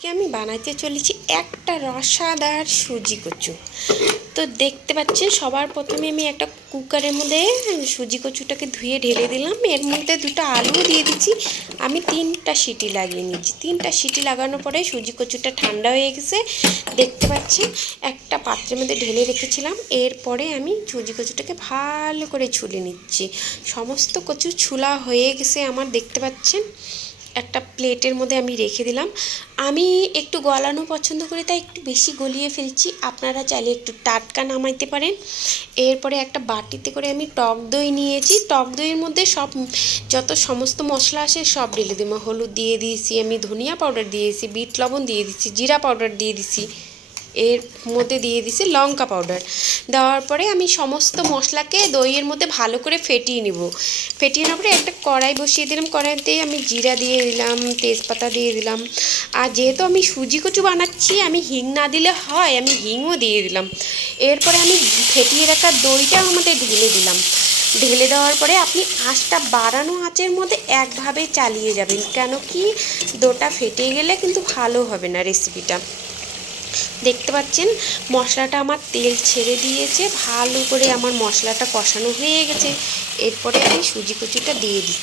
আমি বানাইতে চলেছি একটা রসাদার সুজি কচু। তো দেখতে পাচ্ছেন সবার প্রথমে আমি একটা কুকারের মধ্যে সুজি কচুটাকে ধুয়ে ঢেলে দিলাম। এর মধ্যে দুটো আলু দিয়ে দিচ্ছি। আমি 3টা সিটি লাগিয়ে নিচ্ছি। 3টা সিটি লাগানোর পরে সুজি কচুটা ঠান্ডা হয়ে গেছে। দেখতে পাচ্ছেন একটা পাত্রের মধ্যে ঢেলে রেখেছিলাম। এরপরে আমি সুজি কচুটাকে ভালো করে ছুলে নিচ্ছি। সমস্ত কচু ছুলা হয়ে গেছে আমার, দেখতে পাচ্ছেন। একটা প্লেটের মধ্যে আমি রেখে দিলাম। আমি একটু গলানো পছন্দ করি, তাই একটু বেশি গলিয়ে ফেলছি। আপনারা চাইলে একটু টাটকা নামাইতে পারেন। এরপরে একটা বাটিতে করে আমি টক দই নিয়েছি। টক দইয়ের মধ্যে সব যত সমস্ত মশলা আসে সব ঢেলে দেবো। হলুদ দিয়ে দিয়েছি, আমি ধনিয়া পাউডার দিয়েছি, বিট লবণ দিয়ে দিচ্ছি, জিরা পাউডার দিয়ে দিছি, এর মধ্যে দিয়ে দিছি লঙ্কা পাউডার। দেওয়ার পরে আমি সমস্ত মশলাকে দইয়ের মধ্যে ভালো করে ফেটিয়ে নেব। ফেটিয়ে নেওয়ার পরে একটা কড়াই বসিয়ে দিলাম। কড়াইতে আমি জিরা দিয়ে দিলাম, তেজপাতা দিয়ে দিলাম। আর যেহেতু আমি সুজি কচু বানাচ্ছি, আমি হিং না দিলে হয়, আমি হিংও দিয়ে দিলাম। এরপরে আমি ফেটিয়ে রাখা দইটা আমাদের ঢেলে দিলাম। ঢেলে দেওয়ার পরে আপনি আঁচটা বাড়ানো আঁচের মধ্যে একভাবে চালিয়ে যাবেন, কেন কি দোটা ফেটে গেলে কিন্তু ভালো হবে না রেসিপিটা। দেখতে পাচ্ছেন মশলাটা আমার তেল ছেড়ে দিয়েছে, ভালো করে আমার মশলাটা কষানো হয়ে গেছে। এরপরে আমি সুজি কচুটা দিয়ে দিই।